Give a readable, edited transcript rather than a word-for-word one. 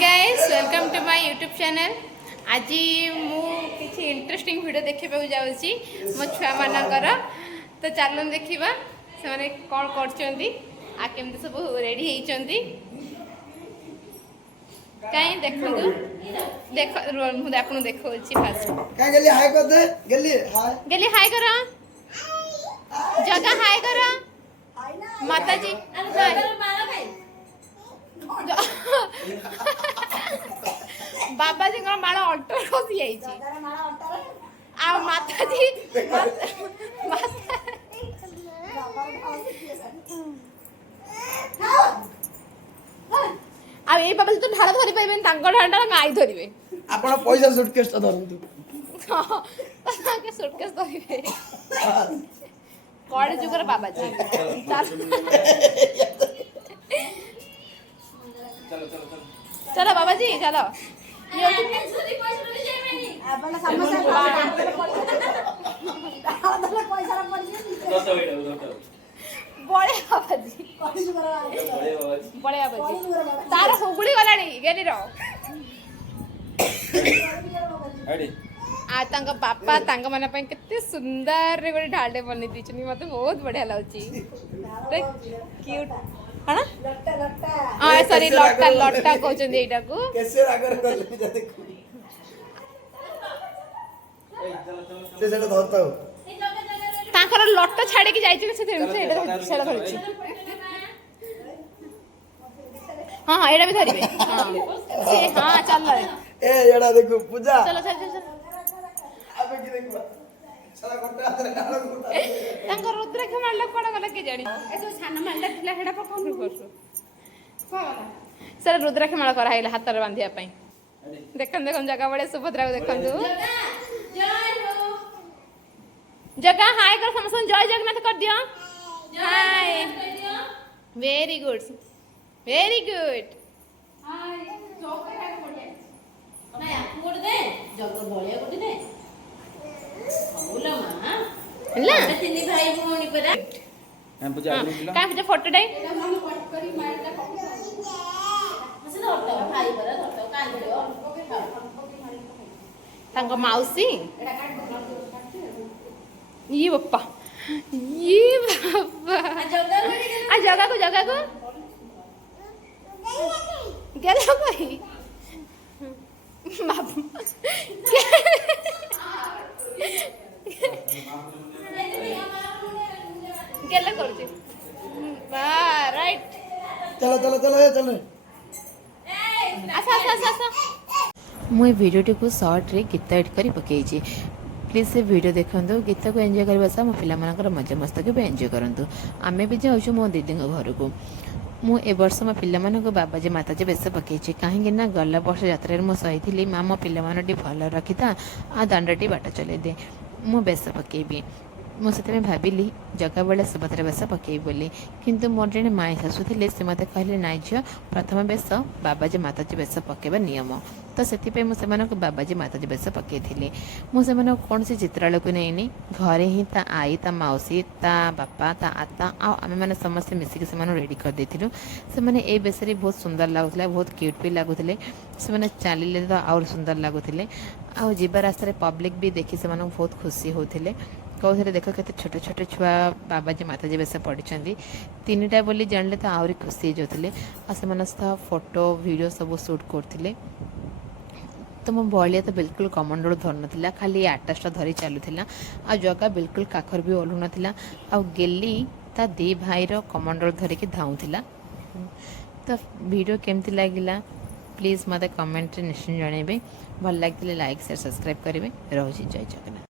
Guys welcome to my YouTube channel. आज मु किसी इंटरेस्टिंग वीडियो देखा जाऊँगी मो छुआ मानकर। तो चलन देखा से मैंने कौन करमती सब रेडी होती कहीं देखु देख आपको देखा फास्ट गली हाय कर जगह हाय कर माता जी बाबा जी माला अल्टर खसी माता जी बाबा तो ढाल धरी पाइबे ढाल गाई धरवे आपण पैसा सुटकेस तो धरंतु सुटकेस धरवे कड़े जुगर बाबा जी चलो बाबा जी चलो बड़े बाबा जी तार हुगुड़ी गलानी गेली बापा मन केते सुंदर रे गोटे ढालटे बनी दी मत बहुत बढ़िया लगे क्यूट हाँ सॉरी लट्टा लट्टा कहते यहाँ को लट्टा छाड़ी जाइए हाँ हाँ यहाँ भी धरवे हाँ चल ए देखो पूजा चलो चल चल रुद्राक्ष मारला कड़ा गला के जानी सर रुद्राक्ष माला कराइला हाथ रे बांधिया पई देखन देखन जगह बड़े सुभद्रा को देखन जगह हाय कर समसन जय जगन्नाथ कर दियो हाय वेरी गुड हाय नया गोड़ दे जग बळिया गोड़ दे बोला मां हल्ला तीन भाई भौणी परा हम पूजा का पूजा फोटो दे हम कट करी मारला मसे धरतो भाई परा धरतो कान दियो तांको माउसी ये बप्पा आ जगह को गेला भाई बाबू गेला करछे वाह राइट चलो आसा मुझे वीडियो को शॉर्ट रे गीत एड कर पकई प्लीज से वीडियो देखो गीत को एंजॉय करने सह मो पिला मजा मस्त भी एंजॉय करूँ आम भी जाऊँ मो दीदी घर को मु ए वर्ष मो पिला बाबाजी माताजी बेस पकई कहीं गला वर्ष यात्रा मु सही माँ मो पिला भल रखी था आ दंडटी बाट चले दे मु बेस पकईबी मुझे भाविली जगह बेले सुभद्रा बेस पकई बोली किंतु मोर जड़े माई शाशु थे से मत कहले नाई झील प्रथम बेस बाबाजी माताजी बेस पकेबा नियम तो से बाबाजी माताजी बेस पकई मुझे कौन से चित्रालय को नहीं घरे ही ता आई ता मौसी ता बापा ता आता आम मैंने समस्त मिसिक से रेडी कर देथिलु से माने ए बेसरी बहुत सुंदर लगुला बहुत क्यूट भी लगुले से चलिले तो आउर सुंदर लगुले आ जीवा रास्तार पब्लिक भी देखी से बहुत खुशी होते कहते देख के छोटे छोटे छुआ बाबाजी माताजी बेस पढ़ी तीन टा बोली जानले तो आहरी खुशी होते आ फोटो वीडियो सब शूट करते तो मो बलिया तो बिल्कुल कमंडल धर ना खाली आटाटा धरी चलूला आ जगह बिल्कुल काखर भी ओल्हु ना आ गेली ता दी भाईर कमंडल धरिकी धाऊला तो वीडियो केमती लगिला प्लीज मत कमेंट निश्चय जनइबे भल लगे लाइक शेयर सब्सक्राइब करेंगे रोज जय जगन्नाथ।